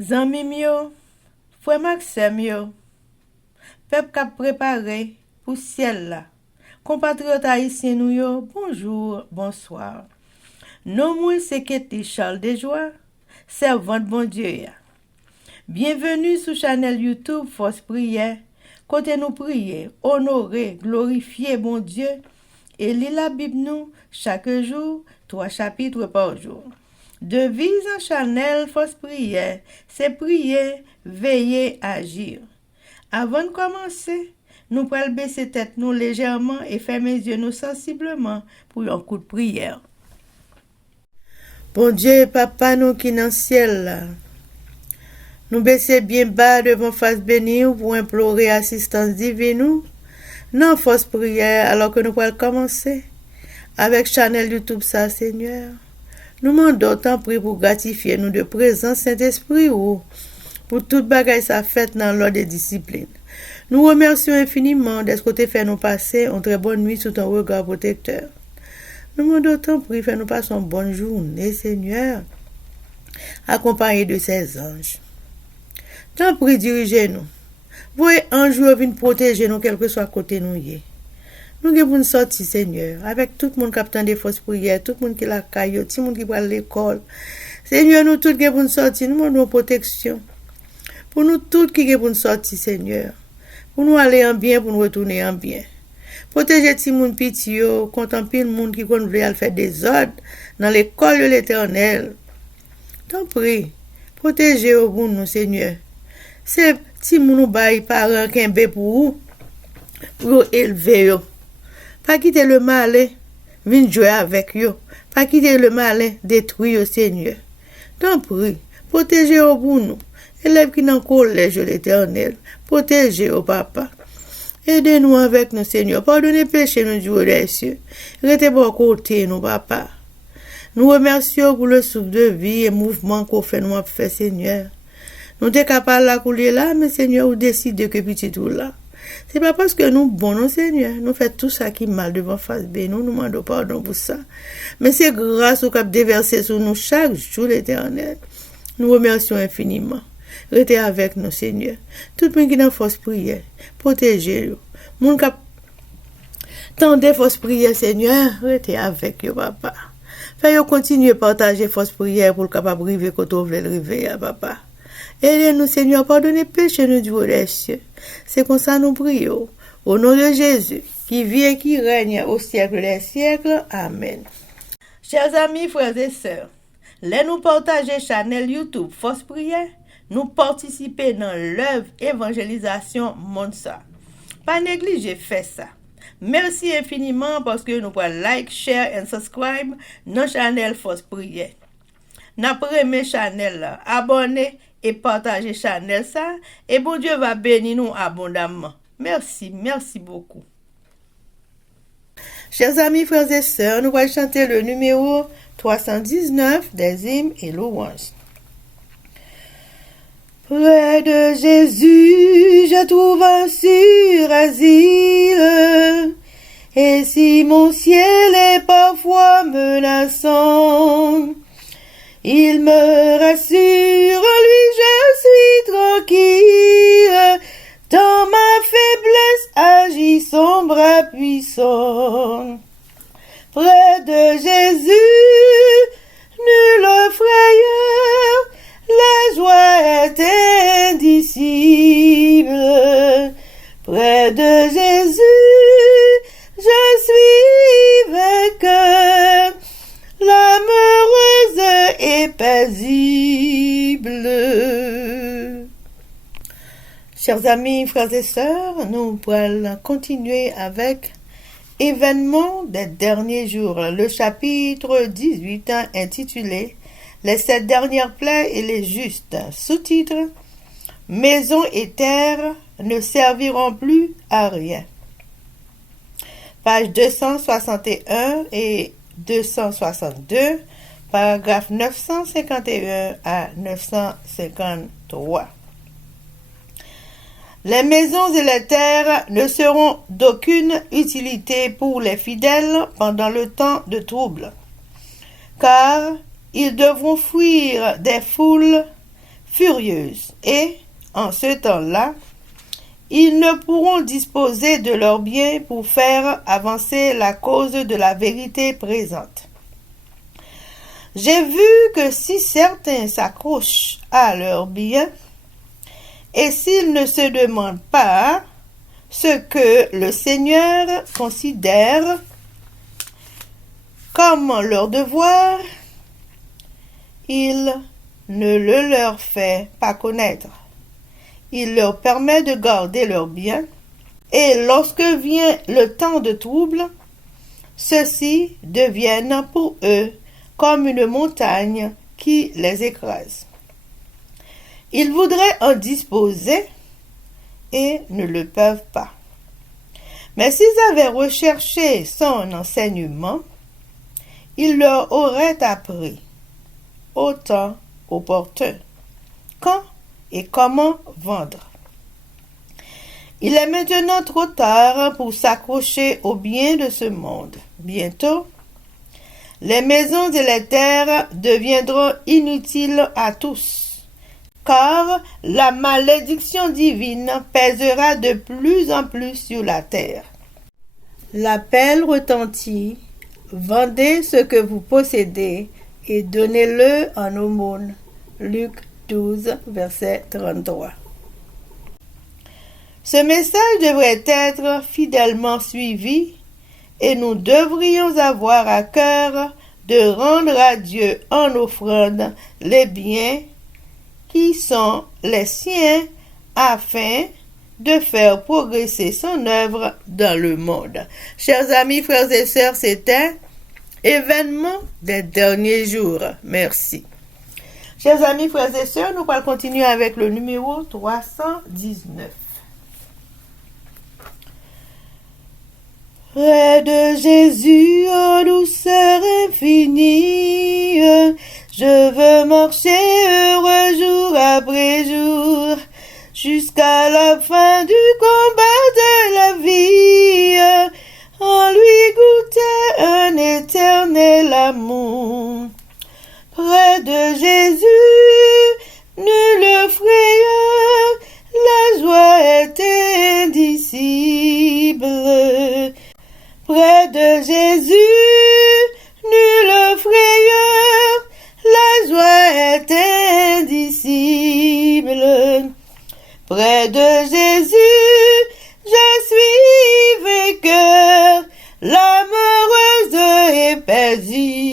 Zanmim yo, frère Maxime yo, peuple k'ap préparé pour ciel là. Compatriotes haïtiens nous yo, bonjour, bonsoir. Non moi c'est Ketty Charles Desjoie, servante bon Dieu ya. Bienvenue sur channel YouTube Force Prière, côté nous prier, honorer, glorifier bon Dieu et lire la Bible nous chaque jour, 3 chapitres par jour. Devise en channel Force Prière, c'est prier, veiller, agir. Avant de commencer, nous pouvons baisser tête nous légèrement et fermer les yeux nous sensiblement pour un coup de prière. Bon Dieu, Papa nous qui dans le ciel là, nous baisser bien bas devant face bénie pour implorer assistance divine nous. Non, Force Prière, alors que nous pouvons commencer avec channel YouTube ça, Seigneur. Nous demandons tant prix pour gratifier nous de présence Saint-Esprit ou pour toute bagaille ça fait dans l'ordre des disciplines. Nous remercions infiniment de ce côté fait nous passer une très bonne nuit sous ton regard protecteur. Nous demandons tant prix fait nous passer une bonne journée, Seigneur, accompagné de ses anges. Tant prix dirigez-nous. Voyez un jour venir protéger nous quel que soit côté nous y est. Nous avons une sortie, Seigneur, avec tout le monde qui a des fausses prières, tout le monde qui la caillou, tout le monde qui va à l'école. Seigneur, nous tous qui avons une sortie, nous demandons protection. Pour nous tous qui avons une sortie, Seigneur. Pour nous aller en bien, pour nous retourner en bien. Protéger tout le monde pitié, contempler le monde qui veut faire des ordres dans l'école de l'Éternel. T'en prie, protégez au bout de nous, Seigneur. C'est si nous bail parents qui ont pour élever. Pas quitter le mal, venir jouer avec eux. Pas quitter le mal, détruire, Seigneur. T'en prie, protégez au bout nous. Élèves qui n'ont collège de l'Éternel, protégez au Papa. Aidez-nous avec nous, Seigneur. Pardonnez péché nous du des cieux. Restez bon côté nous, Papa. Nous remercions pour le souffle de vie et mouvement qu'on fait nous faire, Seigneur. Nous sommes capables de couler là, mais Seigneur, vous décidez que petit tout là. C'est pas parce que nous bon, non, Seigneur. Nous faisons tout ça qui est mal devant face B. Nous demandons pardon pour ça. Mais c'est grâce au cap déversé sur nous chaque jour, l'Éternel. Nous remercions infiniment. Restez avec nous, Seigneur. Tout le monde qui est dans force prière, protégez-le. Mon cap, tant de force prière, Seigneur, restez avec eux, Papa. Faites continuer à partager force prière pour le capable de arriver quand on veut le arriver, Papa. Aidez-nous, Seigneur, pardonnez péché nous du des cieux. C'est comme ça nous prions. Au nom de Jésus, qui vit et qui règne au siècle des siècles. Amen. Chers amis, frères et sœurs, laissez-nous partager channel YouTube Force Prière. Nous participer dans l'œuvre évangélisation Monsa. Pas négliger faire ça. Merci infiniment parce que nous pouvons like, share et subscribe notre channel Force Prière. N'après mes channel, abonnez et partagez channel ça et bon Dieu va bénir nous abondamment. Merci beaucoup. Chers amis, frères et sœurs, nous allons chanter le numéro 319 des hymnes et louanges. Près de Jésus, je trouve un sûr asile, et si mon ciel est parfois menaçant, il me rassure, en lui je suis tranquille, dans ma faiblesse agit son bras puissant. Près de Jésus, nulle frayeur, la joie est indicible. Près de Jésus, je suis vainqueur, l'âme heureuse et paisible. Chers amis, frères et sœurs, nous allons continuer avec Événements des derniers jours, le chapitre 18 intitulé Les 7 dernières plaies et les justes. Sous-titre Maison et terre ne serviront plus à rien. Page 261 et 262, paragraphe 951 à 953. Les maisons et les terres ne seront d'aucune utilité pour les fidèles pendant le temps de trouble, car ils devront fuir des foules, furieuse. Et, en ce temps-là, ils ne pourront disposer de leurs biens pour faire avancer la cause de la vérité présente. J'ai vu que si certains s'accrochent à leurs biens, et s'ils ne se demandent pas ce que le Seigneur considère comme leur devoir, il ne le leur fait pas connaître. Il leur permet de garder leurs biens, et lorsque vient le temps de trouble, ceux-ci deviennent pour eux comme une montagne qui les écrase. Ils voudraient en disposer et ne le peuvent pas. Mais s'ils avaient recherché son enseignement, il leur aurait appris au temps opportun quand et comment vendre. Il est maintenant trop tard pour s'accrocher aux biens de ce monde. Bientôt, les maisons et les terres deviendront inutiles à tous, car la malédiction divine pèsera de plus en plus sur la terre. L'appel retentit, vendez ce que vous possédez et donnez-le en aumône. Luc 12, verset 33. Ce message devrait être fidèlement suivi et nous devrions avoir à cœur de rendre à Dieu en offrande les biens qui sont les siens afin de faire progresser son œuvre dans le monde. Chers amis, frères et sœurs, c'était événement des derniers jours. Merci. Chers amis, frères et sœurs, nous allons continuer avec le numéro 319. Près de Jésus, ô douceur infinie, je veux marcher heureux jour après jour, jusqu'à la fin du combat de la vie, en lui goûter un éternel amour. Près de Jésus, nulle frayeur, la joie est indicible. Près de Jésus, nulle frayeur, la joie est indicible. Près de Jésus, je suis vainqueur, l'âme heureuse et paisible.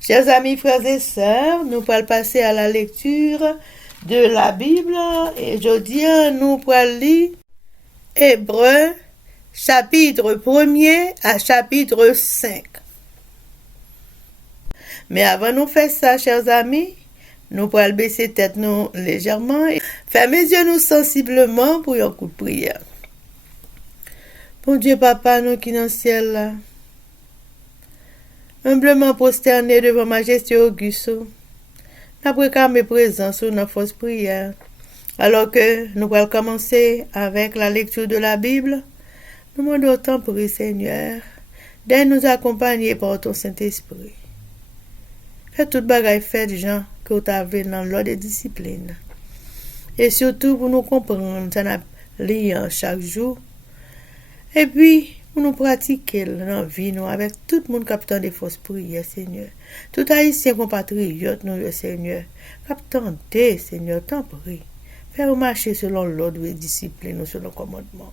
Chers amis, frères et sœurs, nous allons passer à la lecture de la Bible et aujourd'hui nous allons lire Hébreux chapitre 1er à chapitre 5. Mais avant de faire ça, chers amis, nous allons baisser tête nous légèrement et fermer les yeux nous sensiblement pour un coup de prière. Bon Dieu Papa, nous qui dans le ciel là, humblement prosterné devant majesté auguste, nous réclamons présence sur notre force prière. Alors que nous allons commencer avec la lecture de la Bible, nous demandons autant pour le Seigneur de nous accompagner par ton Saint-Esprit. Fais toute bagaille faite, Jean, que tu as dans l'ordre de discipline. Et surtout pour nous comprendre, ça n'a lire chaque jour. Et puis, pour nous pratiquer dans la vie, nous, avec tout le monde qui a des fausses prières, Seigneur. Tout haïtien compatriote, nous, Seigneur. Qui Seigneur, t'en prie. Faire marcher selon l'ordre et discipline, selon le commandement.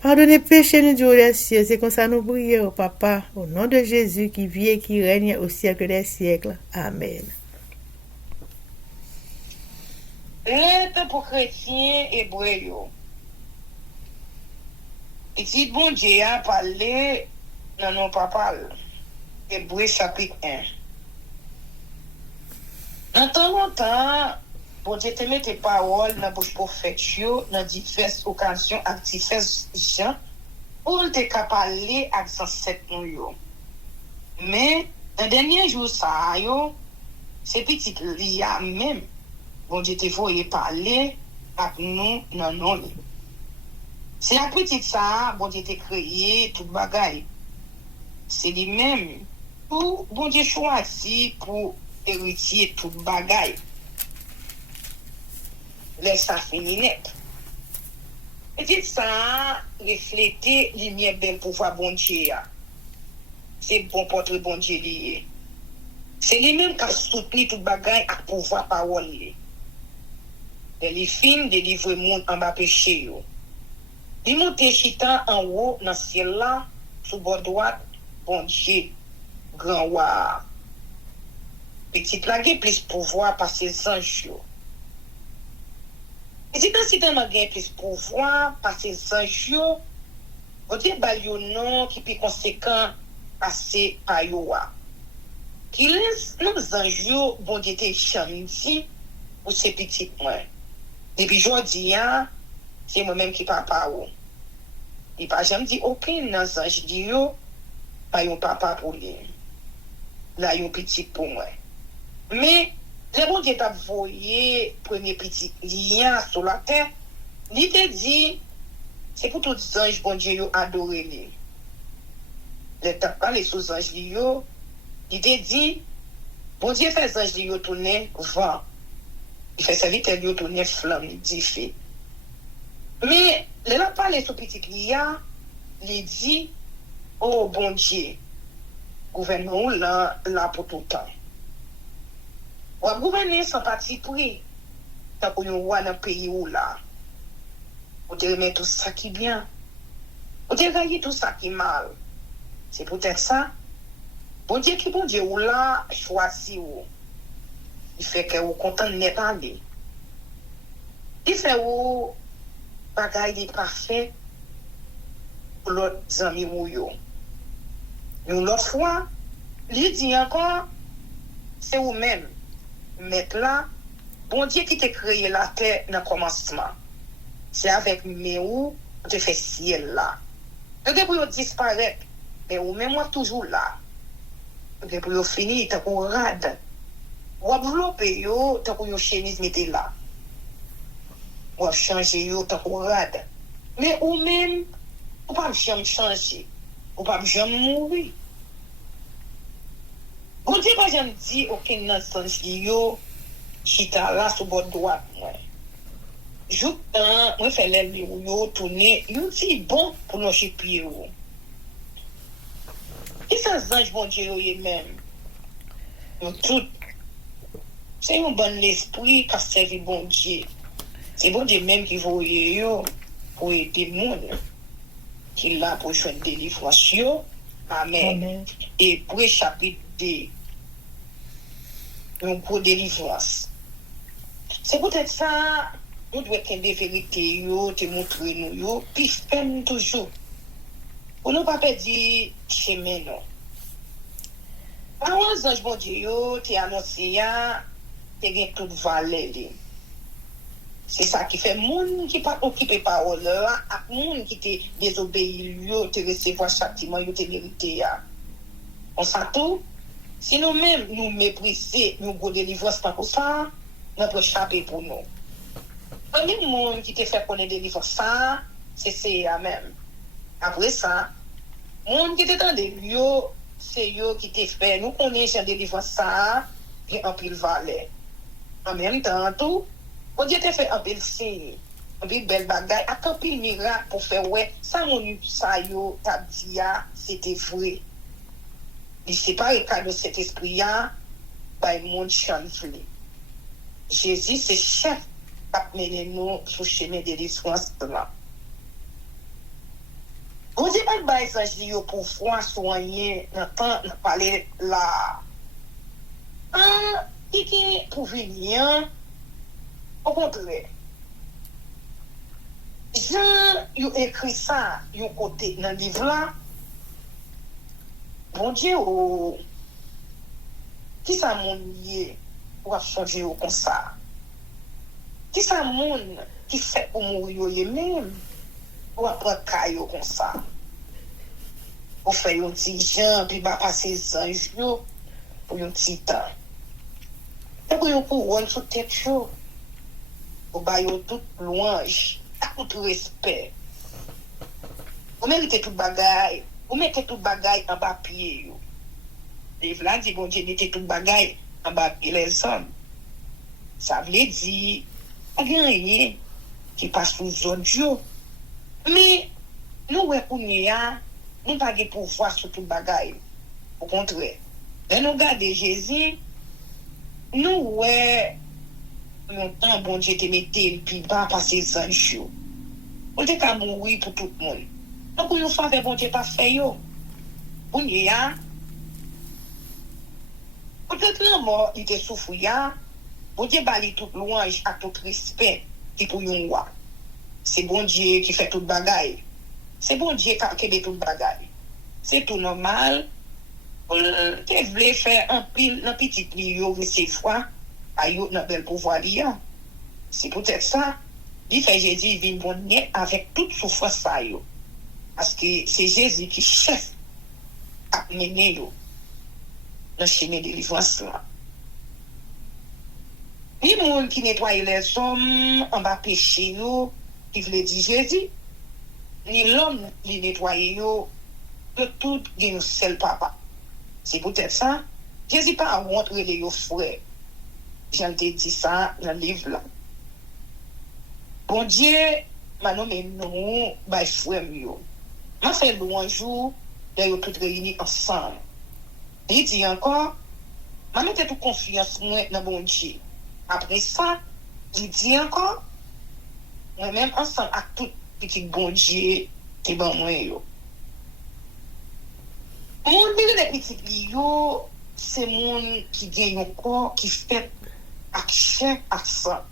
Pardonnez péché nous Dieu des cieux, c'est comme ça nous prions, Papa, au nom de Jésus qui vit et qui règne au siècle des siècles. Amen. Lettre pour chrétiens hébreux. Et si bon Dieu a parlé, non pas parlé. Hébreux chapitre 1. En temps longtemps, bon Dieu te met tes paroles dans la bouche prophète, dans diverses occasions, avec divers gens, pour te parler avec 107 nous. Mais, dans le dernier jour, ça, c'est petit lia même. Bon Dieu te voyait parler avec nous dans nos livres. C'est la petite ça, bon Dieu te créé, toute bagaille. C'est lui-même Ou bon Dieu choisi pour héritier tout bagaille. Laisse ça finir net. Et dit ça, refléter lumière bel pouvoir bon Dieu. C'est bon portrait bon Dieu lié. C'est lui-même qui a soutenu tout bagaille à pouvoir parole. Les films délivrer monde en bas péché yo. Il monte chita en haut dans ciel là, sous bord droite, bon Dieu, grand roi. Petit plague plus pouvoir par ses anges yo. Et si dans magasin plus pouvoir par ses anges yo, on dit ba yo non qui plus conséquent assez par yo. Qui laisse nos anges yo bon Dieu te chanti pour ces petits moi. Depuis jodi c'est moi-même qui papa ou. Il pas jamais dit aucun dans ange di yo pas yon papa pour lui. Là yon petit pour moi. Mais le bon Dieu t'a voyé premier petit lien sur la terre, il te dit c'est pour tous les anges bon Dieu yo adorer lui. Le t'a parlé sous ange di yo, il te dit bon Dieu fait ange di yo tourner vent. Il fait serviteur yo tourner flamme dit fait. Mais le n'a parlé sur petit lien, il dit oh bon Dieu, gouvernement là pour tout le temps. Ou gouverner sans parti pris, tant qu'on y dans pays où là. On te remet tout ça qui est bien. On te remet tout ça qui est mal. C'est peut-être ça. Bon Dieu qui bon Dieu ou là choisi ou. Il fait que vous content n'est pas aller. Il fait ou bagaille est parfait pour l'autre amis ou yo. Une autre fois, lui dit encore c'est vous même. Mais là, bon Dieu qui t'a créé la terre dans le commencement. C'est avec nous que tu fais ciel là. Donc pour disparaître, mais ou même moi toujours là. Donc pour finir, t'as pour rade. Ou développer yo, t'as pour chemise mettez là. Ou changer yo, t'as pour rade. Mais ou même, ou pas jamais changer. Ou pas jamais mourir. Bon Dieu pas jamais dit aucun instance yo chita là sur bord droite moi. Jout moi fait l'aile yo tourner, yo dit bon pour nos pieds yo. Et ça ange bon Dieu yo même. Yo tout c'est un bon esprit qui servi bon Dieu. C'est bon Dieu même qui voyait yo pour aider monde qui là pour joindre délivrance yo. Amen. Et pour chapitre 2 une pour délivrance. C'est peut-être ça, nous devons être des vérités, te montrer nous, puis faire toujours. Pour ne pas perdre chemin, non. Quand les anges bon Dieu, te annoncé, te gagne toute valeur. C'est ça qui fait monde qui pas occupé parole là, à monde qui te désobéit, te recevoir châtiment, te mérité. On s'attend. Si nous-mêmes nous mépriser, nous go délivrance pas pour ça, nous peut échapper pour nous. Un monde qui te fait connaître délivrance ça, c'est ça même. Après ça, monde qui t'entend yo, c'est yo qui te fait nous connaître délivrance ça, et en pile valeur. En même temps tout, on Dieu te fait un pile signe, un pile belle bagaille, un pile miracle pour faire ouais, ça mon ça yo t'a dit c'était vrai. Il sépare le cas de cet esprit-là par le monde chancelé. Jésus, c'est chef qui mène nous sur le chemin de délivrance là. Vous dites pas que les anges pour pouvoir soigner, n'entendre parler là. Qui est pour venir, au contraire. Jean, il écrit ça, il côté dans le livre là. Bon Dieu, qui ça monde lié pour changer comme ça? Qui ça monde qui fait pour mourir même pour apprendre caillou comme ça? Pour faire un petit gens, puis passer les anges pour un petit temps. Et pour un couronne sous tête chaud, pour bailler tout louange, tout respect. Vous méritez tout bagaille. Vous mettez tout bagaille en bas pied. livre là dit bon Dieu mettait tout bagaille en bas les hommes. Ça veut dire pas rien qui passe sous zone yo. Mais nous ouais pour nous pas de pouvoir sur tout bagaille. Au contraire. Quand nous regardons Jésus, nous ouais longtemps bon Dieu te mettait puis pas passer sans jour. On te ka mourir pour tout le monde. Donc nous faire bon Dieu pas fait yo. Pour peut-être la mort il te souffre ya. Bon Dieu bali toute louange à tout respect qui pour yon roi. C'est bon Dieu qui fait toute bagaille. C'est bon Dieu qui fait toute bagaille. C'est tout normal. Tu voulais faire un petit plio recevoir à yo dans bel pouvoir liya. C'est peut-être ça. Il fait Jésus vient bon avec toute souffrance ça yo. Parce que c'est Jésus qui chef à mener yo dans chemin de délivrance là. Ni monde qui nettoie les hommes en bas péché yo qui veut dire Jésus, ni l'homme qui nettoie yo de tout gen seul papa. C'est peut-être ça. Jésus pas montrer les yo frères. J'en te dit ça dans le livre là. Bon Dieu, maintenant mais nous bah frère yo. M'a fait louange de yo tout réunis ensemble. Il dit encore, m'a mette toute confiance moi dans bon Dieu. Après ça, il dit encore, moi-même ensemble avec tout petit bon Dieu qui ban moi yo. Mon milieu de petit yo, c'est mon qui gagne un corps qui fait action à ça.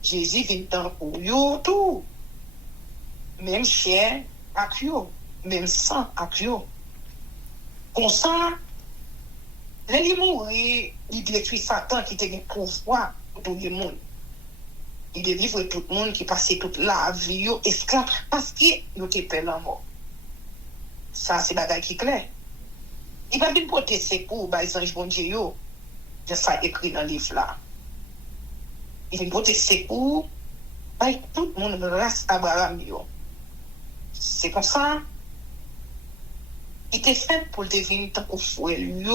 Jésus vient dans pour yo tout. Même chair avec yo, même sang avec yo. Comme ça, les mourir, il détruit Satan qui te pouvoir pour tout le monde. Il délivre tout le monde qui passait toute la vie esclave parce qu'il était peur la mort. Ça, c'est bagay qui clair. Il va bien porter secours, les anges bon Dieu, j'ai ça écrit dans le livre là. Il va porter secours, tout le monde race Abraham. C'est comme ça. Il était fait pour devenir tant qu'on fouet lui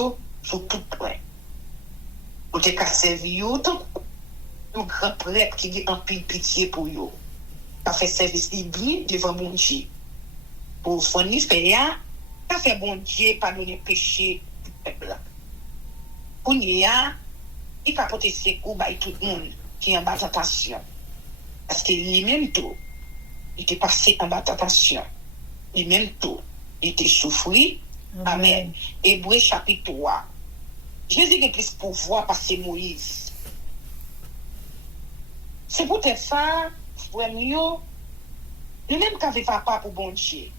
sur tout point. Pour te casser vie tant un grand prêtre qui a un peu de pitié pour lui. Il a fait service bien devant mon Dieu. Pour fournir faire, il a fait bon Dieu pardonner péché du peuple. Pour il a porté secours à tout le monde qui est en bas de tentation. Parce que lui-même tout, il était passé en bas de tentation. Lui-même tout, il était souffri. Amen. Hébreu chapitre 3. Jésus a plus pouvoir passer Moïse. C'est peut-être ça, frère nous, nous-mêmes qui n'avons pas pour bon Dieu.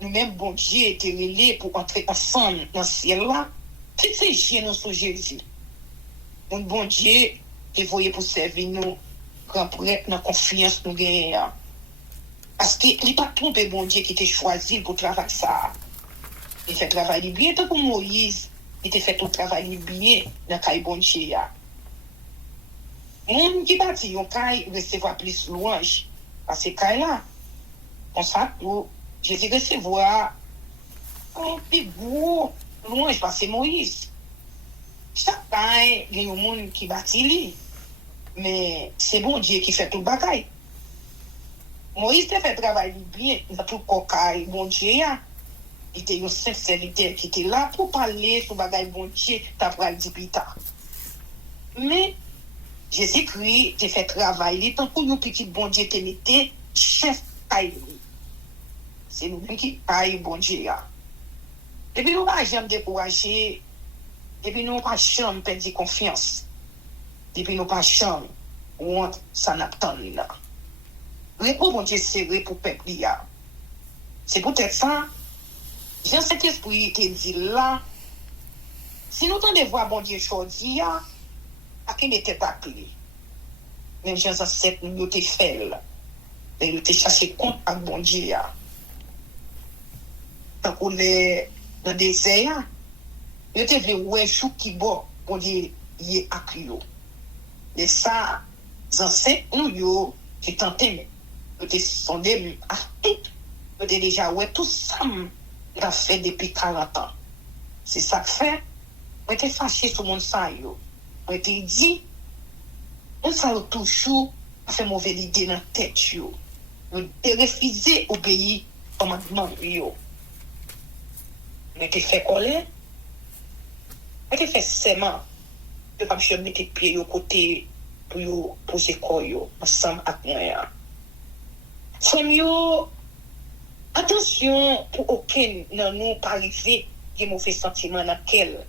Nous-mêmes, bon Dieu, était relais pour entrer ensemble dans le ciel là. C'est gênant sur Jésus. Un bon Dieu qui voyait pour servir nous, grand prêtre, dans confiance nous gagnons. Parce qu'il n'est pas trompé bon Dieu qui t'a choisi pour travailler ça. Il fait travailler bien, tant que Moïse, il t'a fait tout travail bien dans le bon Dieu. Mon qui bâtit un caille recevoir plus louange. Parce que caille là, comme ça, Jésus recevoir un plus gros louange parce que Moïse. Chaque caille, il y a un monde qui bâtit lui. Mais c'est bon Dieu qui fait tout le bagaille. Moïse te fait travailler bien dans tout le caille, bon Dieu. Il était un saint serviteur qui était là pour parler sur le bagaille bon Dieu, t'as pris le plus tard. Mais Jésus-Christ te fait travailler tant que nous petit bon Dieu te mettait chef caille. C'est nous qui caille bon Dieu. Et puis nous pas jamais décourager, et puis nous pas jamais perdre confiance. Et puis nous pas jamais honte ça n'attend là. Repos bon Dieu serré pour peuple là. C'est peut-être ça. Jean cet esprit te dit là. Si nous tendez voir bon Dieu choisi à qui n'était pas clé. Même Jean 7 nous te fait là. Et nous te chercher compte avec bon Dieu là. Tant qu'on est dans le désert, nous te voulait ouais chou qui bon bon Dieu y est accueilli. Et ça Jean 7 nous yo qui tenté nous te sondé à tout. Nous te déjà ouais tout ça. Il a fait depuis 40 ans. C'est ça que fait. Moi, t'es fâché sur mon ça, yo. Moi, t'es dit, on ça a toujours fait mauvaise idée dans la tête, yo. Yo, t'es refusé obéir au commandement, yo. Mais t'es fait colère. Mais t'es fait serment. Je pas me mettre pied au côté pour yo poser corps yo ensemble avec moi. Frère yo, attention pour aucun nan nous pas arriver des mauvais sentiments dans quel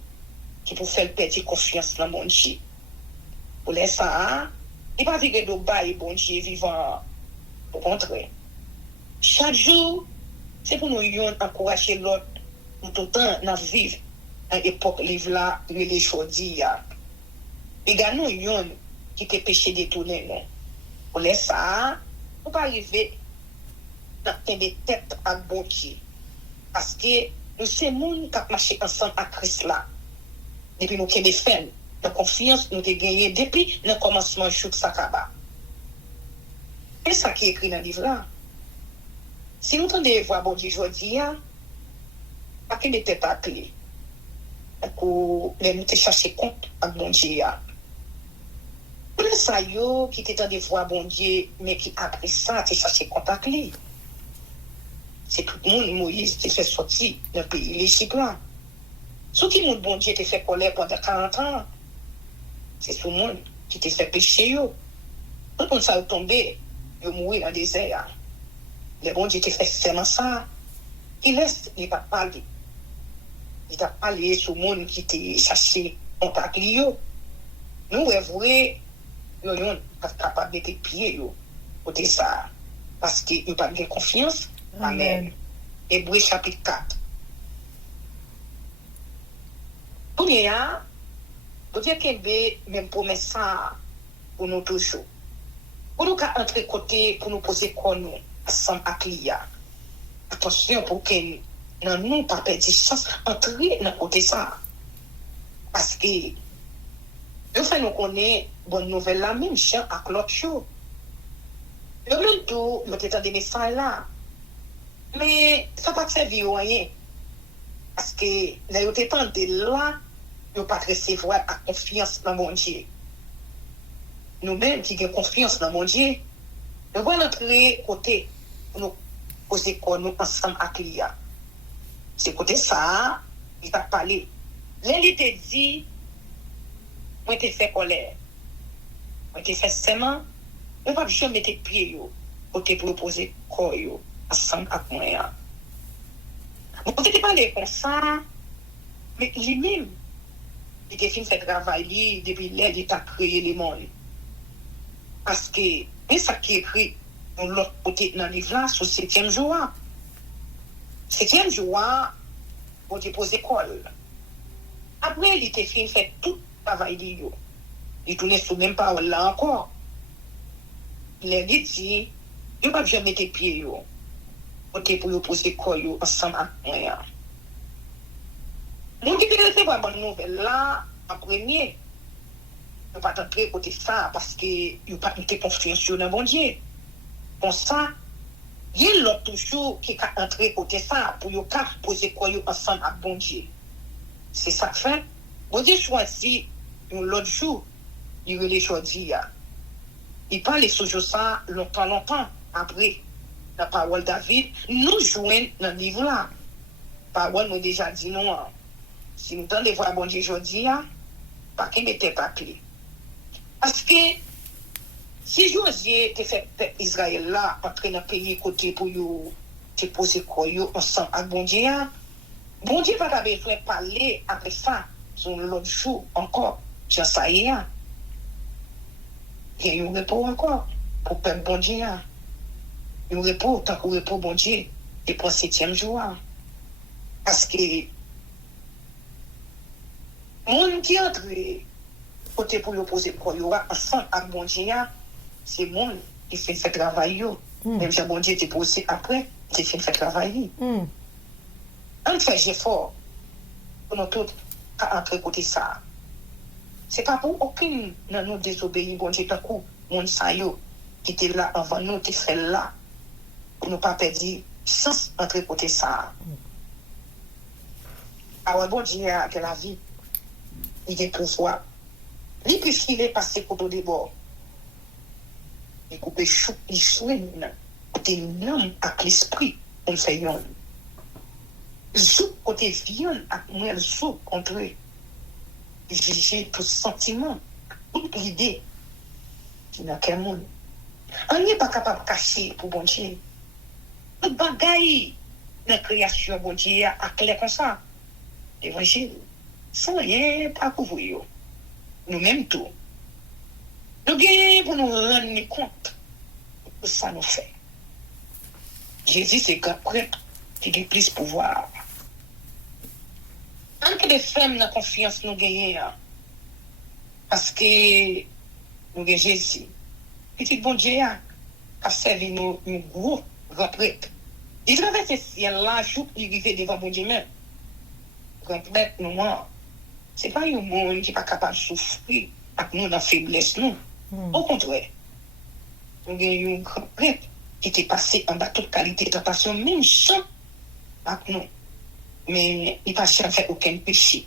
qui pour faire perdre confiance dans mon Dieu. Pour laisser ça, il pas vivre de bail bon Dieu vivant au contraire. Chaque jour, c'est pour nous encourager l'autre tout le temps dans vivre dans l'époque livre là, les jodi ya. Et gagnons yon qui te péché détourné non. Pour laisser ça, on pas arriver dans des têtes à bon Dieu. Parce que nous c'est monde qui marché ensemble à Christ là. Depuis nous qui défend, la confiance nous te gagné depuis le commencement jour sakaba. Et ça qui est écrit dans le livre là. Si nous tendez voir bon Dieu aujourd'hui, pas qu'il était à clé. Pour nous te chercher compte avec bon Dieu. Pour ça yo qui t'étant de voir bon Dieu mais qui après ça te chercher compte avec lui. C'est tout le monde Moïse te fait sortir d'un pays l'Égypte là. Sous qui monde bon Dieu te fait colère pendant 40 ans. C'est tout le monde qui te fait pécher yo. Tout le monde ça tombé, yo mourir dans le désert. Le bon Dieu te fait seulement ça. Il laisse il pas parler. Il t'a parlé sur le monde qui te cherché contact avec lui. Nous avouer yo yon pas capable de mettre pied yo côté ça parce que yo pas de confiance. Amen. Hébreux chapitre 4. Pour bien, pour dire qu'il même promesse ça pour nous toujours. Pour nous entrer côté pour nous poser quoi nous ensemble avec l'IA. Attention pour que nous pas perdre chance entrer dans côté ça. Parce que nous fait nous connaître bonne nouvelle la même chien avec l'autre chose. Le même tout, nous t'étant des messages là. Mais ça pas servir rien. Parce que là, vous t'étant de là, vous pas recevoir à confiance dans mon Dieu. Nous-mêmes qui avons confiance dans mon Dieu, nous allons entrer côté pour nous poser quoi nous ensemble avec lui. C'est côté ça, il va parler. Là, il te dit, moi, t'ai fait colère. Moi, t'ai fait serment. Je ne vais pas jamais mettre pied yo, côté pour poser quoi yo, ensemble avec moi. Vous pouvez parler comme ça, mais lui-même, il a fait ce travail depuis l'aide il a créé le monde. Parce que, mais ça qui est écrit de l'autre côté dans le livre là, sur le 7e jour. 7e jour, on a posé quoi. Après, il a fait tout le travail. Il tournait sur même parole là encore. Il a dit, il ne va pas jamais mettre pied pour poser quoi ensemble avec moi. Mon qui te recevoir bonne nouvelle là, en premier, ne pas t'entrer côté ça parce que il pas de confiance dans bon Dieu. Pour ça, il y a l'autre toujours qui a entré côté ça pour yo poser quoi ensemble avec bon Dieu. C'est ça que fait. Bon Dieu choisit l'autre jour, il relève aujourd'hui. Il parle sur ça longtemps après la parole David nous joignent dans le livre là. Parole nous déjà dit non. Si nous tendons voir bon Dieu aujourd'hui, pas qu'il mettait papier. Parce que si Josué te fait Israël là entrer dans le pays côté pour yo te poser quoi ensemble avec bon Dieu, bon Dieu pas besoin de parler après ça sur l'autre jour encore. J'en sais rien. Il y a un repos encore pour perdre bon Dieu. Un repos, tant qu'on repos bon Dieu, et pour le 7e jour. Parce que monde qui entre côté pour poser quoi ensemble avec bon Dieu, c'est monde qui fait ce travail. Même si bon Dieu était posé après, il fait ce travail. On fait effort pour nous tous entrer côté ça. C'est pas pour aucune de nous désobéir, bon Dieu, tant coup, mon sayo, qui était là avant nous, qui fait là, pour ne pas perdre sans entrer côté ça. Alors, bon Dieu, que la vie, il est pouvoir. Il peut filer passer pour des bords. Il coupe chou, il soigne. Côté l'homme avec l'esprit, on fait yon. Zou côté viande avec moi, le sou contre eux. Juger tout sentiment, toute l'idée qui n'a qu'un monde. On n'est pas capable de cacher pour bon Dieu. Tout bagaille dans la création, bon Dieu, à clair comme ça. L'évangile, sans rien, pas couvrir. Nous-mêmes tout. Nous gagnons pour nous rendre compte de ça nous fait. Jésus, c'est grand prêtre qui a plus de pouvoir. En que les femmes dans confiance nous gagnons, parce que nous gagnons Jésus. Petit bon Dieu a servi nous un gros grand prêtre. Il traverse ce ciel-là, jour il vivait devant bon Dieu même. Grand prêtre, nous, c'est pas un monde qui n'est pas capable de souffrir avec nous dans la faiblesse, non. Au contraire, nous avons un grand prêtre qui était passé en bas toute qualité de tentation, même sans avec nous. Mais il n'a pas fait aucun péché.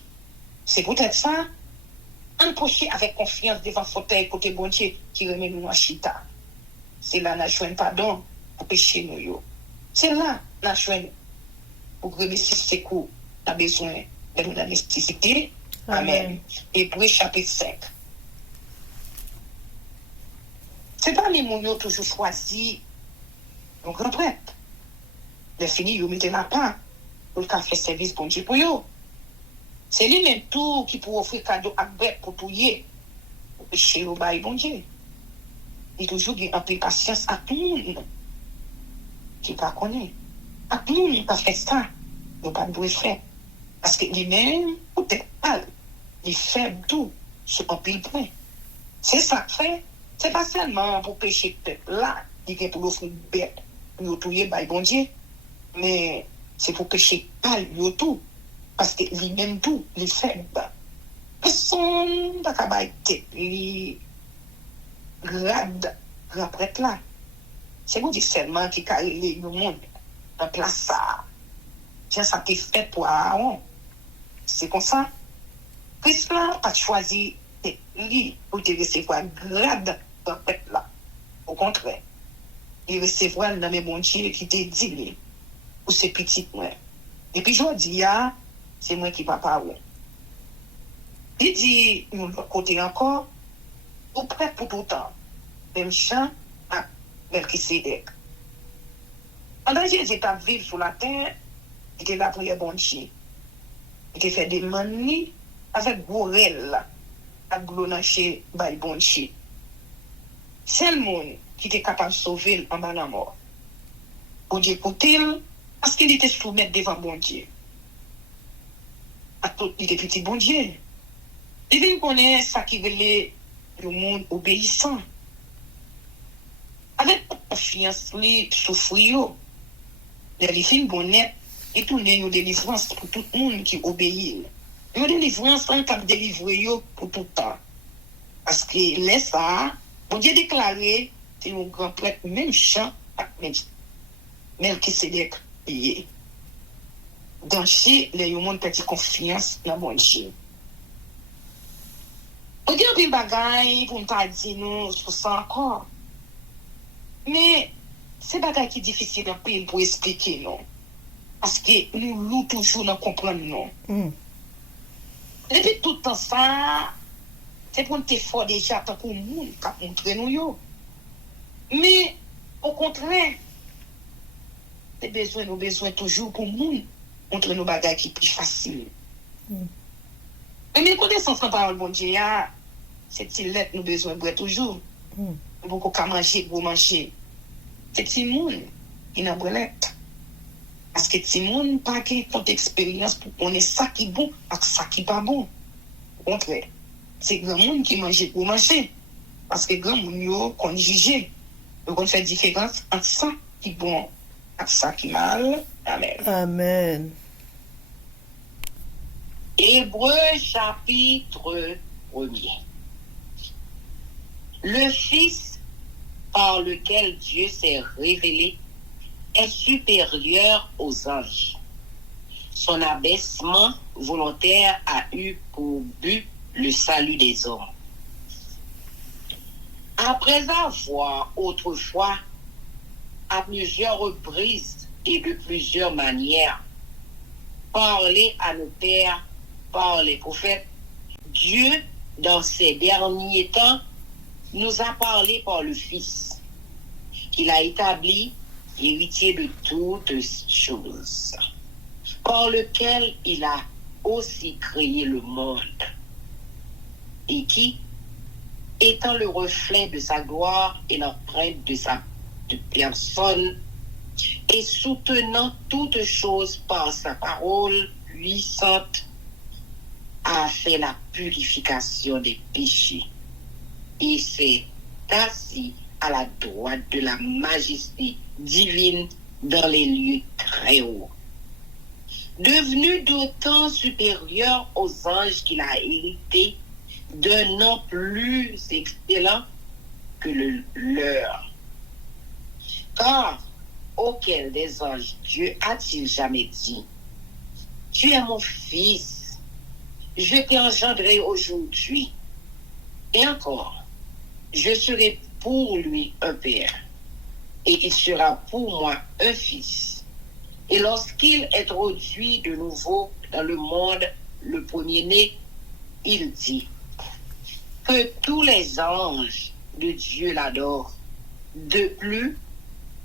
C'est peut-être ça, un péché avec confiance devant le fauteuil côté bon Dieu qui remet nous à chita. C'est là que nous avons pardon pour pécher nous. C'est là que nous avons pour remercier ses coups, nous avons besoin de la nécessité. Amen. Hébreux chapitre 5. C'est pas les gens qui toujours choisi un grand prêtre. Les fini, ils mettent la part pour le faire service pour Dieu pour eux. C'est lui-même tout qui peut offrir cadeau à bête pour touiller, pour pécher au bail bon Dieu. Il toujours un peu patience à tout le monde qui ne connaît pas. À tout le monde qui ne fait ça, il ne pas de faire. Parce que lui-même, peut-être pas, il fait tout sur un pile point. C'est ça que fait. C'est pas seulement pour pécher peuple là, il est pour l'offrir bête, pour touiller bail bon Dieu, mais c'est pour pécher pas lui tout. Parce que lui-même tout, il fait. Personne n'a pas été lui grade, grand prêtre là. C'est vous dire seulement qui a le monde en place ça. C'est ça qui est fait pour Aaron. C'est comme ça. Christ là pas choisi lui pour te recevoir grade grand prêtre là. Au contraire, il recevra dans mes bon Dieu qui te dit pour ces petits points. Et puis je dis, c'est moi qui papa ou. Il dit, nous l'autre côté encore, ou prêt pour tout le temps. Même chant à Melchisedec. Pendant que Jésus était vivre sur la terre, il était là pour les bon Dieu. Il était fait des manies avec Gorel, à glonacher par bon Dieu. C'est le monde qui était capable de sauver en bas de la mort. Pour Dieu écouter, parce qu'il était soumis devant bon Dieu. À tout, il était petit bon Dieu. Il vient connaître ça qui veut le monde obéissant. Avec confiance, lui souffrir, les films bonnet et tourner une délivrance pour tout le monde qui obéit. Une délivrance en cap délivrer pour tout le temps. Parce que là, ça, bon Dieu déclaré, c'est un grand prêtre, même chant, Melchisedec payé. Dans chez les gens qui ont confiance dans mon Dieu. On dit un peu de bagaille pour nous dire nous sur ça encore. Mais c'est bagaille qui est difficile un peu pour expliquer non. Parce que nous louons toujours dans comprendre non. Depuis tout le temps ça, c'est pour nous fort déjà tant qu'on monde qui montre nous yo. Mais au contraire, nous besoin toujours pour nous montrer nos bagages qui sont plus faciles. Mais connaissance en parole, bon Dieu, c'est petite lettre nous besoin de toujours. Beaucoup qu'à manger, pour manger. C'est petit monde qui n'a pas lettre. Parce que petit monde pas qui compte expérience pour connaître ça qui est bon et ça qui n'est pas bon. Au contraire, c'est grand monde qui mange pour manger. Parce que grand monde qu'on juge. Donc on fait différence entre ça qui est bon et ça qui est mal. Amen. Amen. Hébreux chapitre 1er. Le Fils par lequel Dieu s'est révélé est supérieur aux anges. Son abaissement volontaire a eu pour but le salut des hommes. Après avoir autrefois, à plusieurs reprises et de plusieurs manières, parlé à nos pères par les prophètes, Dieu, dans ces derniers temps, nous a parlé par le Fils, qu'il a établi héritier de toutes choses, par lequel il a aussi créé le monde, et qui, étant le reflet de sa gloire et l'empreinte de sa personne, et soutenant toutes choses par sa parole puissante, a fait la purification des péchés et s'est assis à la droite de la majesté divine dans les lieux très hauts. Devenu d'autant supérieur aux anges qu'il a hérité d'un nom plus excellent que le leur. Car auquel des anges Dieu a-t-il jamais dit: Tu es mon fils, je t'ai engendré aujourd'hui. Et encore, je serai pour lui un père, et il sera pour moi un fils. Et lorsqu'il introduit de nouveau dans le monde le premier-né, il dit que tous les anges de Dieu l'adorent. De plus,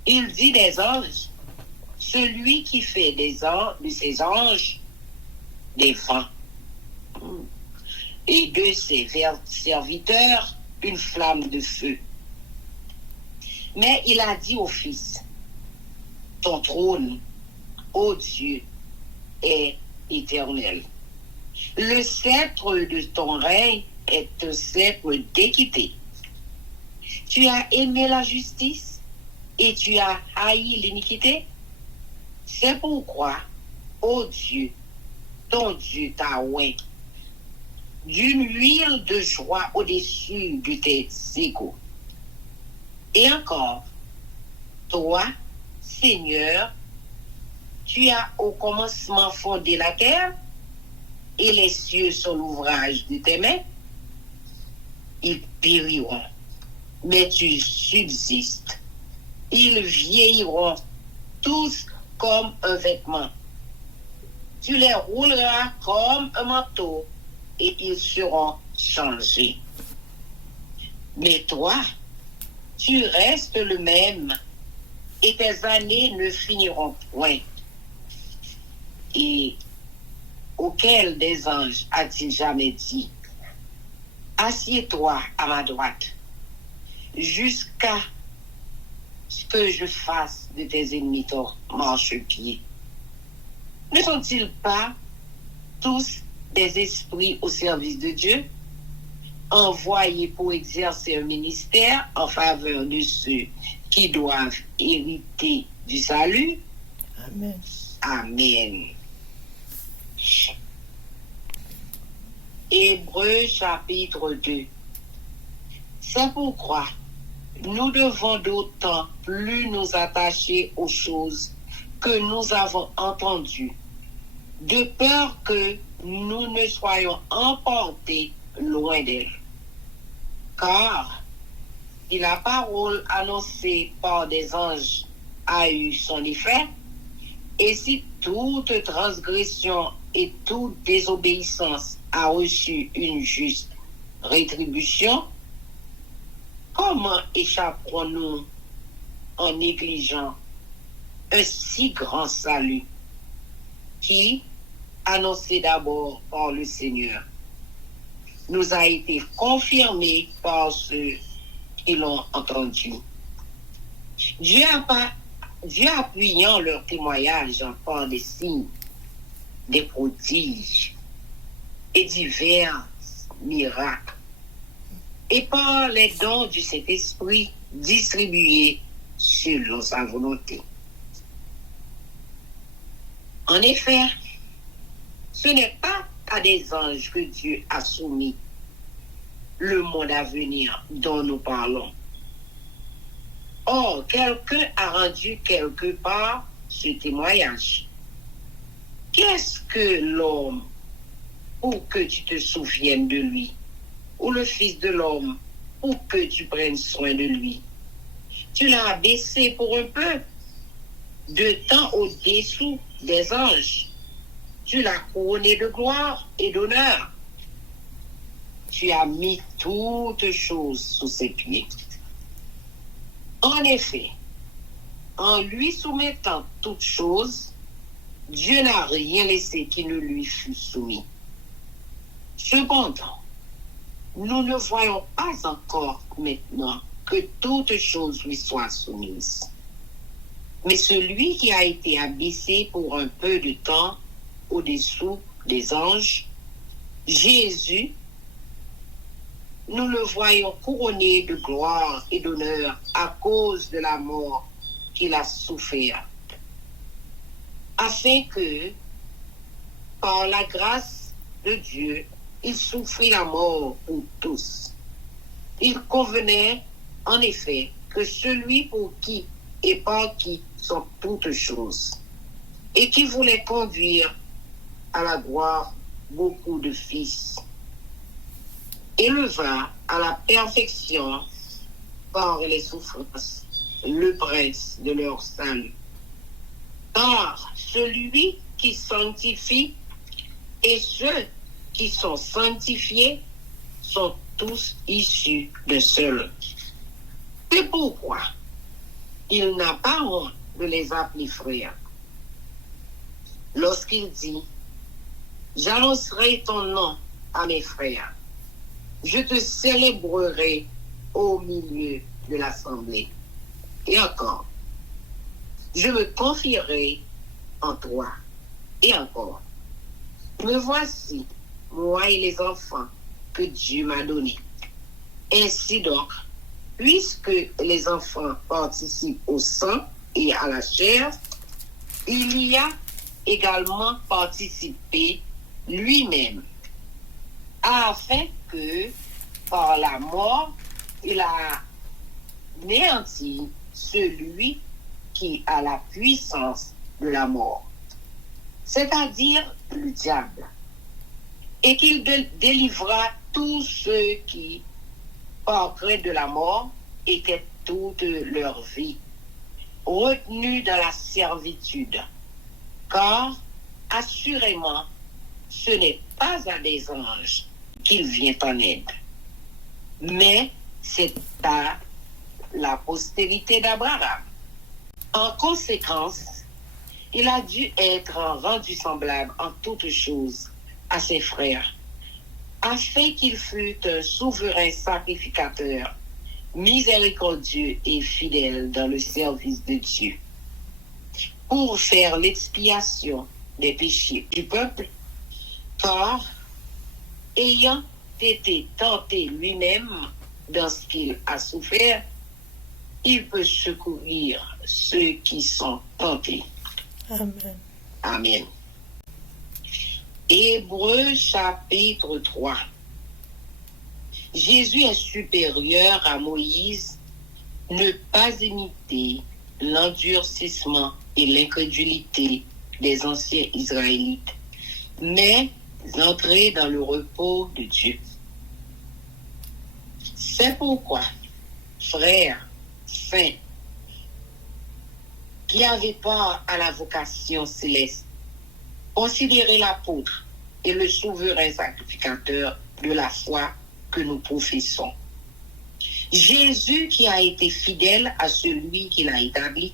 il dit des anges, celui qui fait de ses anges des vents, et de ses serviteurs une flamme de feu. Mais il a dit au Fils: Ton trône, ô Dieu, est éternel. Le sceptre de ton règne est un sceptre d'équité. Tu as aimé la justice et tu as haï l'iniquité. C'est pourquoi, ô Dieu, ton Dieu t'a oint d'une huile de joie au-dessus de tes égaux. Et encore, toi, Seigneur, tu as au commencement fondé la terre, et les cieux sont l'ouvrage de tes mains. Ils périront, mais tu subsistes. Ils vieilliront tous comme un vêtement. Tu les rouleras comme un manteau, et ils seront changés. Mais toi, tu restes le même, et tes années ne finiront point. Et auquel des anges a-t-il jamais dit: Assieds-toi à ma droite, jusqu'à ce que je fasse de tes ennemis ton marchepied? Ne sont-ils pas tous des esprits au service de Dieu, envoyés pour exercer un ministère en faveur de ceux qui doivent hériter du salut? Amen. Amen. Hébreux chapitre 2. C'est pourquoi nous devons d'autant plus nous attacher aux choses que nous avons entendues, de peur que nous ne soyons emportés loin d'elle. Car si la parole annoncée par des anges a eu son effet, et si toute transgression et toute désobéissance a reçu une juste rétribution, comment échapperons-nous en négligeant un si grand salut qui, annoncé d'abord par le Seigneur, nous a été confirmé par ceux qui l'ont entendu? Dieu appuyant leur témoignage par des signes, des prodiges et divers miracles, et par les dons du Saint-Esprit distribués selon sa volonté. En effet, ce n'est pas à des anges que Dieu a soumis le monde à venir dont nous parlons. Or, quelqu'un a rendu quelque part ce témoignage. Qu'est-ce que l'homme pour que tu te souviennes de lui, ou le Fils de l'homme pour que tu prennes soin de lui. Tu l'as abaissé pour un peu de temps au-dessous des anges. Tu l'as couronné de gloire et d'honneur. Tu as mis toutes choses sous ses pieds. En effet, en lui soumettant toutes choses, Dieu n'a rien laissé qui ne lui fût soumis. Cependant, nous ne voyons pas encore maintenant que toutes choses lui soient soumises. Mais celui qui a été abaissé pour un peu de temps au-dessous des anges, Jésus, nous le voyons couronné de gloire et d'honneur à cause de la mort qu'il a souffert, afin que, par la grâce de Dieu, il souffrit la mort pour tous. Il convenait, en effet, que celui pour qui et par qui sont toutes choses, et qui voulait conduire à la gloire beaucoup de fils, éleva à la perfection par les souffrances le prince de leur salut. Car celui qui sanctifie et ceux qui sont sanctifiés sont tous issus de seul. C'est pourquoi il n'a pas honte de les appeler frères. Lorsqu'il dit, j'annoncerai ton nom à mes frères, je te célébrerai au milieu de l'assemblée. Et encore, je me confierai en toi. Et encore, me voici, moi et les enfants que Dieu m'a donnés. Ainsi donc, puisque les enfants participent au sang et à la chair, il y a également participé lui-même, afin que, par la mort, il a anéanti celui qui a la puissance de la mort, c'est-à-dire le diable, et qu'il délivra tous ceux qui, par crainte de la mort, étaient toute leur vie retenus dans la servitude. Car, assurément, ce n'est pas à des anges qu'il vient en aide, mais c'est à la postérité d'Abraham. En conséquence, il a dû être rendu semblable en toutes choses à ses frères, afin qu'il fût un souverain sacrificateur, miséricordieux et fidèle dans le service de Dieu, pour faire l'expiation des péchés du peuple, car, ayant été tenté lui-même dans ce qu'il a souffert, il peut secourir ceux qui sont tentés. Amen. Amen. Hébreux chapitre 3. Jésus est supérieur à Moïse, ne pas imiter l'endurcissement et l'incrédulité des anciens Israélites, mais entrer dans le repos de Dieu. C'est pourquoi, frères, saints, qui avaient part à la vocation céleste, considérez l'apôtre et le souverain sacrificateur de la foi que nous professons. Jésus qui a été fidèle à celui qu'il a établi,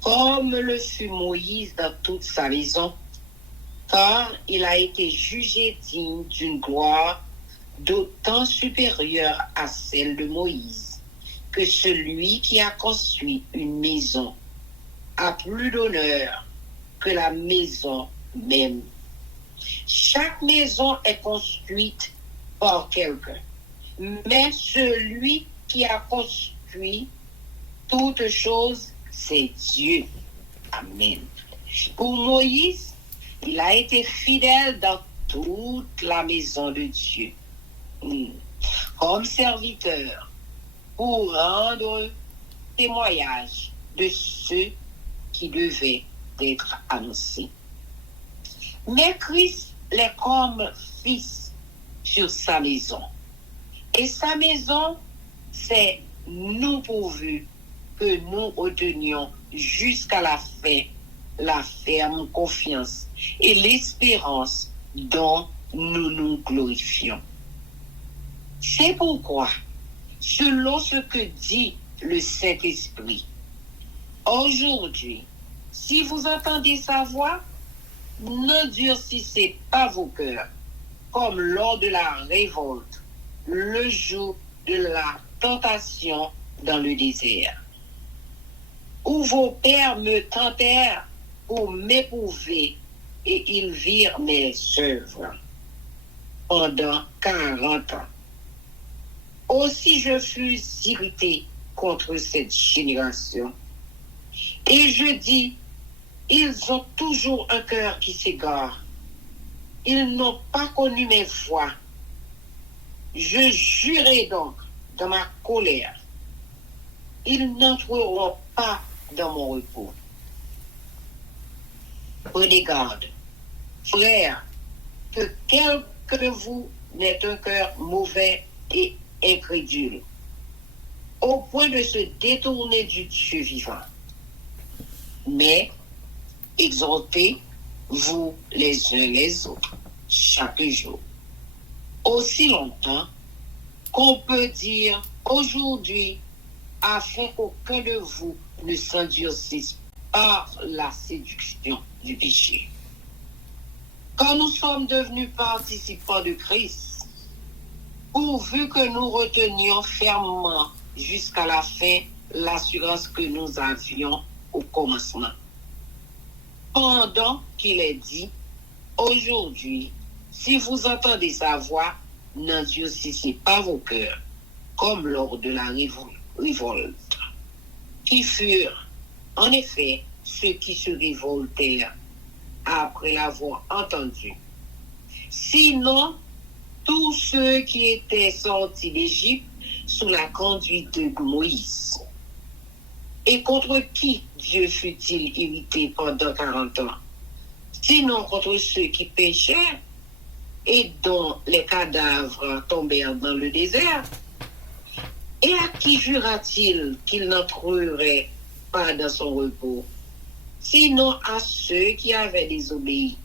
comme le fut Moïse dans toute sa maison, car il a été jugé digne d'une gloire d'autant supérieure à celle de Moïse, que celui qui a construit une maison a plus d'honneur que la maison même. Chaque maison est construite par quelqu'un, mais celui qui a construit toutes choses, c'est Dieu. Amen. Pour Moïse, il a été fidèle dans toute la maison de Dieu, comme serviteur, pour rendre témoignage de ceux qui devaient être annoncés. Mais Christ les comme fils sur sa maison. Et sa maison, c'est nous pourvu que nous retenions jusqu'à la fin la ferme confiance et l'espérance dont nous nous glorifions. C'est pourquoi, selon ce que dit le Saint-Esprit, aujourd'hui, si vous entendez sa voix, n'endurcissez pas vos cœurs, comme lors de la révolte, le jour de la tentation dans le désert, où vos pères me tentèrent pour m'éprouver, et ils virent mes œuvres pendant 40 ans. Aussi je fus irrité contre cette génération, et je dis, ils ont toujours un cœur qui s'égare. Ils n'ont pas connu mes voies. Je jurai donc dans ma colère. Ils n'entreront pas dans mon repos. Prenez garde, frères, que quelqu'un de vous n'ait un cœur mauvais et incrédule, au point de se détourner du Dieu vivant. Mais exhortez-vous les uns les autres chaque jour, aussi longtemps qu'on peut dire aujourd'hui, afin qu'aucun de vous ne s'endurcisse par la séduction du péché. Quand nous sommes devenus participants de Christ, pourvu que nous retenions fermement jusqu'à la fin l'assurance que nous avions au commencement. Pendant qu'il est dit, aujourd'hui, si vous entendez sa voix, n'endurcissez pas vos cœurs, comme lors de la révolte, qui furent en effet ceux qui se révoltèrent après l'avoir entendu. Sinon, tous ceux qui étaient sortis d'Égypte sous la conduite de Moïse. Et contre qui Dieu fut-il irrité pendant 40 ans? Sinon contre ceux qui péchaient et dont les cadavres tombèrent dans le désert. Et à qui jura-t-il qu'il n'entrerait pas dans son repos? Sinon à ceux qui avaient désobéi.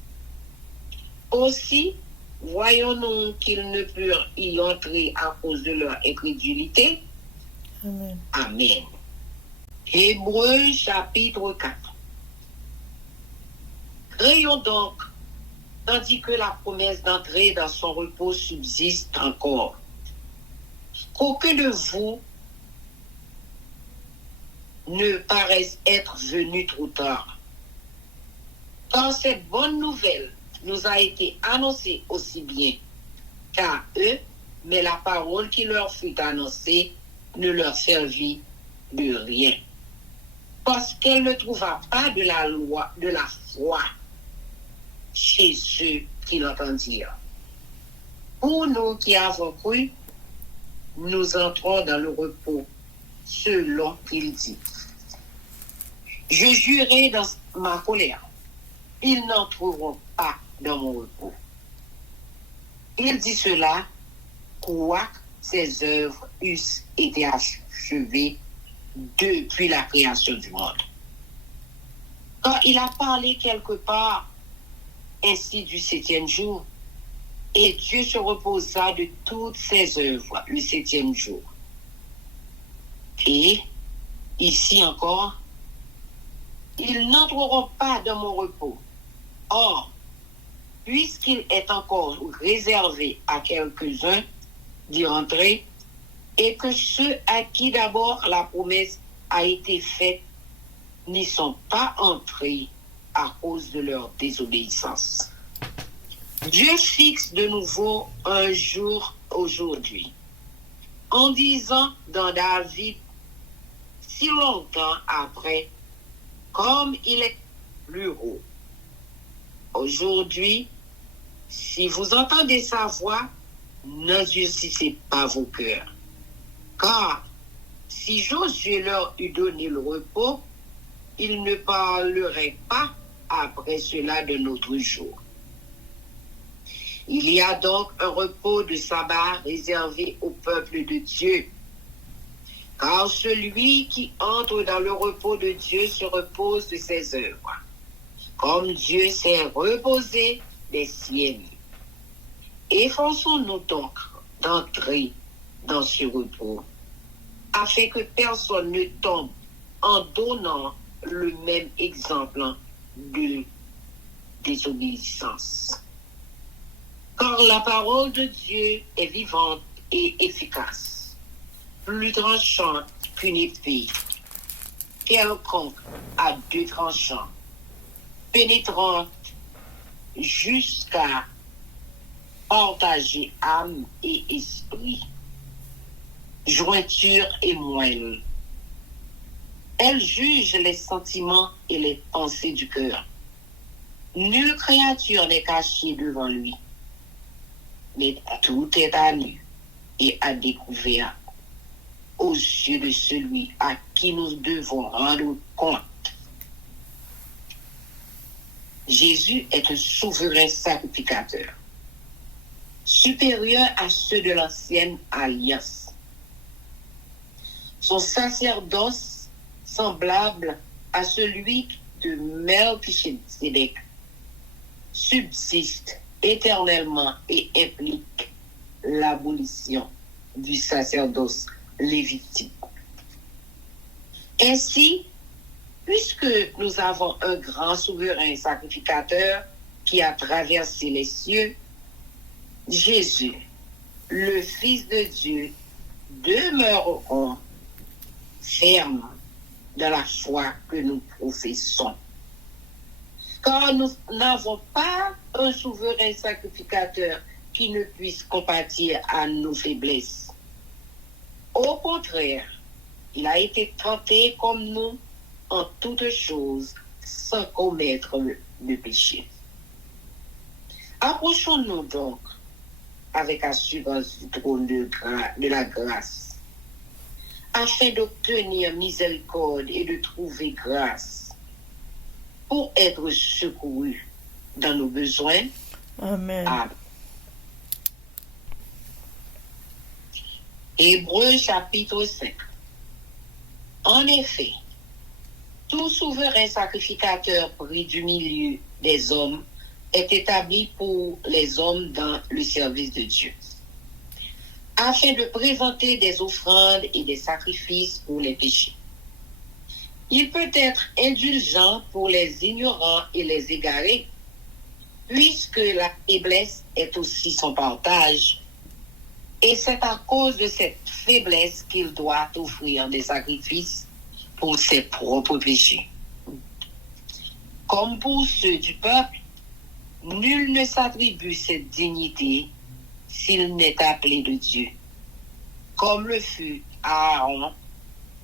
Aussi, voyons-nous qu'ils ne purent y entrer à cause de leur incrédulité. Amen. Amen. Hébreux chapitre 4. Créons donc, tandis que la promesse d'entrer dans son repos subsiste encore, qu'aucun de vous ne paraisse être venu trop tard. Quand cette bonne nouvelle nous a été annoncée aussi bien qu'à eux, mais la parole qui leur fut annoncée ne leur servit de rien, parce qu'elle ne trouva pas de la foi chez ceux qui l'entendirent. Pour nous qui avons cru, nous entrons dans le repos, selon qu'il dit. Je jurai dans ma colère, ils n'entreront pas dans mon repos. Il dit cela, quoique ses œuvres eussent été achevées depuis la création du monde. Quand il a parlé quelque part ainsi du 7e jour, et Dieu se reposa de toutes ses œuvres le 7e jour. Et ici encore, ils n'entreront pas dans mon repos. Or, puisqu'il est encore réservé à quelques-uns d'y entrer, et que ceux à qui d'abord la promesse a été faite n'y sont pas entrés à cause de leur désobéissance. Dieu fixe de nouveau un jour aujourd'hui, en disant dans David, si longtemps après, comme il est plus haut. Aujourd'hui, si vous entendez sa voix, n'endurcissez pas vos cœurs. Car si Josué leur eût donné le repos, il ne parlerait pas après cela de notre jour. Il y a donc un repos de sabbat réservé au peuple de Dieu. Car celui qui entre dans le repos de Dieu se repose de ses œuvres, comme Dieu s'est reposé des siennes. Efforçons-nous donc d'entrer dans ce repos, afin que personne ne tombe en donnant le même exemple de désobéissance. Car la parole de Dieu est vivante et efficace, plus tranchante qu'une épée, quelconque à deux tranchants, pénétrante jusqu'à partager âme et esprit, jointure et moelle. Elle juge les sentiments et les pensées du cœur. Nulle créature n'est cachée devant lui, mais tout est à nu et à découvert aux yeux de celui à qui nous devons rendre compte. Jésus est un souverain sacrificateur, supérieur à ceux de l'ancienne alliance. Son sacerdoce semblable à celui de Melchisédek subsiste éternellement et implique l'abolition du sacerdoce lévitique. Ainsi, puisque nous avons un grand souverain sacrificateur qui a traversé les cieux, Jésus, le Fils de Dieu, demeureront fermes dans la foi que nous professons. Car nous n'avons pas un souverain sacrificateur qui ne puisse compatir à nos faiblesses. Au contraire, il a été tenté comme nous en toutes choses sans commettre le péché. Approchons-nous donc avec assurance du trône de la grâce, afin d'obtenir miséricorde et de trouver grâce pour être secourus dans nos besoins. Amen. Amen. Hébreux chapitre 5. En effet, tout souverain sacrificateur pris du milieu des hommes est établi pour les hommes dans le service de Dieu, afin de présenter des offrandes et des sacrifices pour les péchés. Il peut être indulgent pour les ignorants et les égarés, puisque la faiblesse est aussi son partage, et c'est à cause de cette faiblesse qu'il doit offrir des sacrifices pour ses propres péchés. Comme pour ceux du peuple, nul ne s'attribue cette dignité s'il n'est appelé de Dieu, comme le fut Aaron,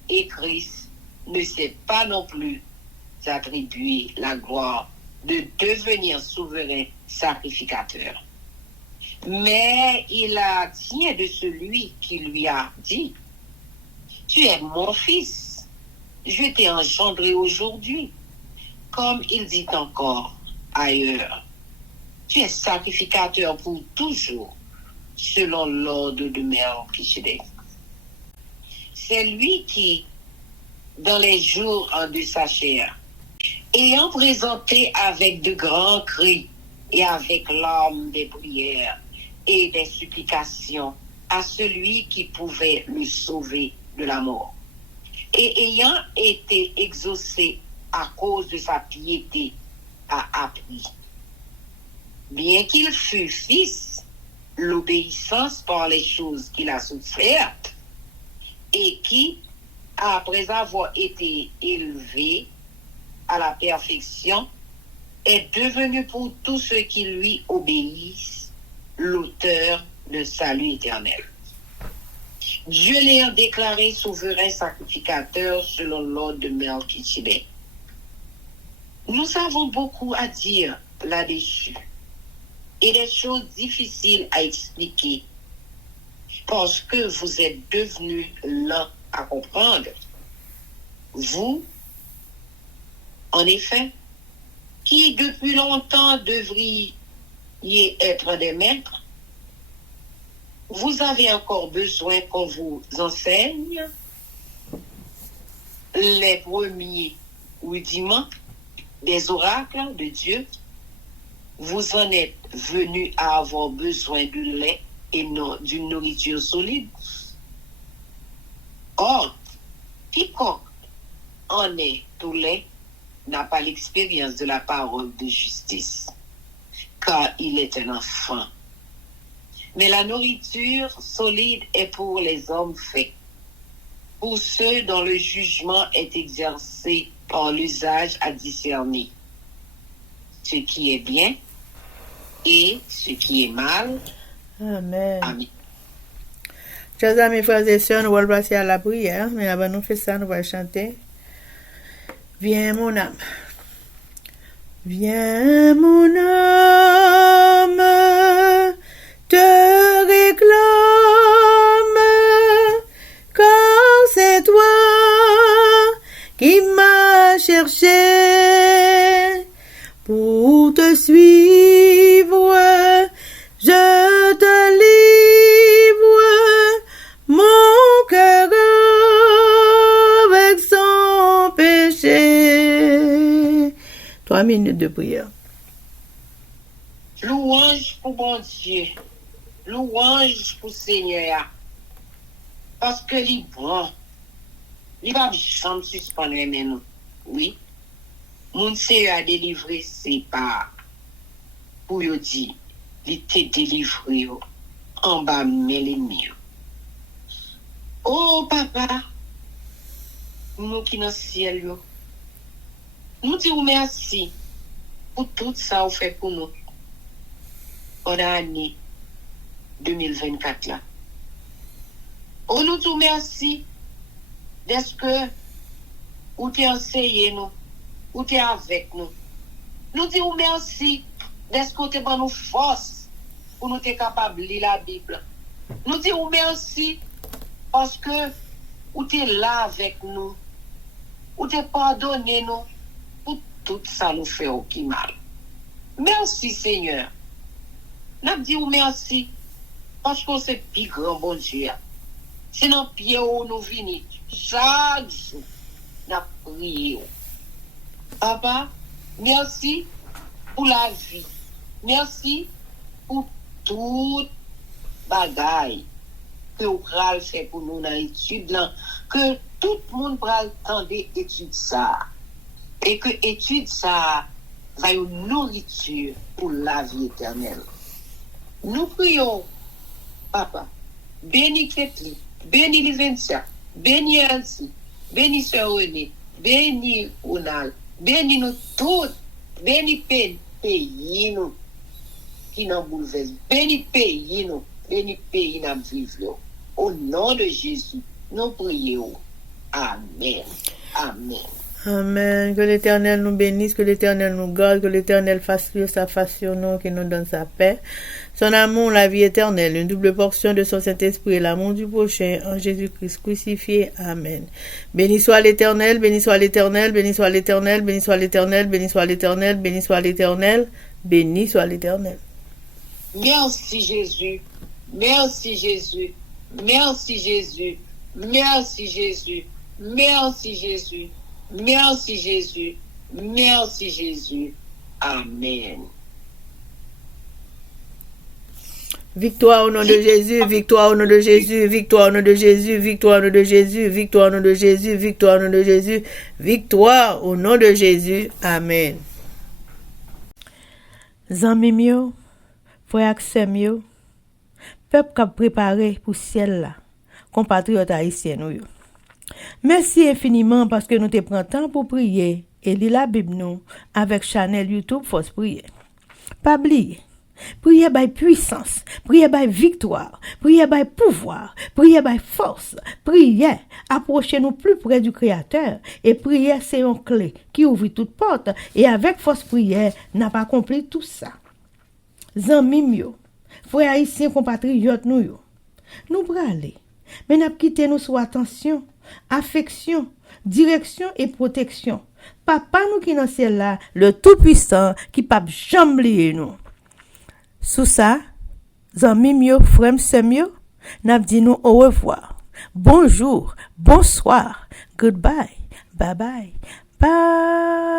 et Christ ne s'est pas non plus attribué la gloire de devenir souverain sacrificateur. Mais il a tient de celui qui lui a dit: tu es mon fils, je t'ai engendré aujourd'hui. Comme il dit encore ailleurs, tu es sacrificateur pour toujours, selon l'ordre de Melchisédek. C'est lui qui, dans les jours de sa chair, ayant présenté avec de grands cris et avec larmes des prières et des supplications à celui qui pouvait le sauver de la mort, et ayant été exaucé à cause de sa piété, a appris, bien qu'il fût fils, l'obéissance par les choses qu'il a souffertes, et qui, après avoir été élevé à la perfection, est devenu pour tous ceux qui lui obéissent l'auteur de salut éternel. Dieu l'ayant déclaré souverain sacrificateur selon l'ordre de Melchisédek. Nous avons beaucoup à dire là-dessus et des choses difficiles à expliquer parce que vous êtes devenus lents à comprendre. Vous, en effet, qui depuis longtemps devriez et être des maîtres, vous avez encore besoin qu'on vous enseigne les premiers rudiments des oracles de Dieu. Vous en êtes venus à avoir besoin de lait et non d'une nourriture solide. Or, quiconque en est au lait n'a pas l'expérience de la parole de justice, car il est un enfant. Mais la nourriture solide est pour les hommes faits, pour ceux dont le jugement est exercé par l'usage à discerner ce qui est bien et ce qui est mal. Amen. Amen. Chers amis, frères et sœurs, nous allons passer à la prière, mais avant de faire ça, nous allons chanter. Viens mon âme, viens mon âme, te réclame, car c'est toi qui m'as cherché pour te suivre. Je te livre mon cœur avec son péché. 3 minutes de prière. Louange pour bon Dieu. Louange pour Seigneur. Parce que il bon. Il va jamais suspendre mais nous. Oui. Mon Seigneur a délivré ses pas. Pour lui dire, il t'a délivré en bas mais les mieux. Oh papa, nous qui dans le ciel, nous disons merci pour tout ça vous fait pour nous. En l'année 2024 là. On nous dit merci d'être que vous t'es enseigné nous, vous t'es avec nous. Nous disons merci d'être que vous t'es nous force pour nous être capable de lire la Bible. Nous disons merci parce que vous t'es là avec nous, vous t'es pardonné nous pour tout ça nous fait aucun mal. Merci Seigneur. Nous disons merci parce que c'est plus grand bon Dieu. C'est dans le pied où nous venons chaque jour. Nous prions. Papa, merci pour la vie. Merci pour toute bagaille que vous pral fait pour nous dans l'étude là. Que tout le monde pral tendre étude ça. Et que étude ça va une nourriture pour la vie éternelle. Nous prions, Papa, bénis Ketli, bénis Livencia, bénis Ansi, bénis Sœur René, bénis Onal, bénis nous tous, bénis pays nous qui nous bouleversent, bénis pays nous vivre. Au nom de Jésus, nous prions. Amen. Amen. Amen. Que l'Éternel nous bénisse, que l'Éternel nous garde, que l'Éternel fasse luire sa face sur nous, qu'il nous donne sa paix, son amour, la vie éternelle, une double portion de son Saint-Esprit et l'amour du prochain en Jésus-Christ crucifié. Amen. Béni soit l'Éternel, béni soit l'Éternel, béni soit l'Éternel, béni soit l'Éternel, béni soit l'Éternel, béni soit l'Éternel, béni soit l'Éternel. Merci Jésus, merci Jésus, merci Jésus, merci Jésus, merci Jésus. Merci Jésus. Merci Jésus. Amen. Victoire au nom de Jésus, victoire au nom de Jésus, victoire au nom de Jésus, victoire au nom de Jésus, victoire au nom de Jésus, victoire au nom de Jésus, victoire au nom de Jésus. Amen. Zanmi mio, frère aksem yo, peuple qui a préparé pour ciel là, compatriotes haïtiens yo. Merci infiniment parce que nous te prenons temps pour prier et lire la Bible nous avec channel YouTube Force Prière. Pas oublier, prier by puissance, prier by victoire, prier by pouvoir, prier by force, prier, approchez-nous plus près du Créateur et prier c'est une clé qui ouvre toute porte et avec force prière n'a pas accompli tout ça. Zanmi yo, frères haïtiens compatriotes nous aller, mais n'a quitté nous sous attention. Affection, direction et protection. Papa nous qui dans ciel là, le Tout-Puissant qui pas jamais oublier nous. Sous ça, zanmi mio, frère semio, n'a dit nous au revoir. Bonjour, bonsoir, goodbye, bye bye, bye.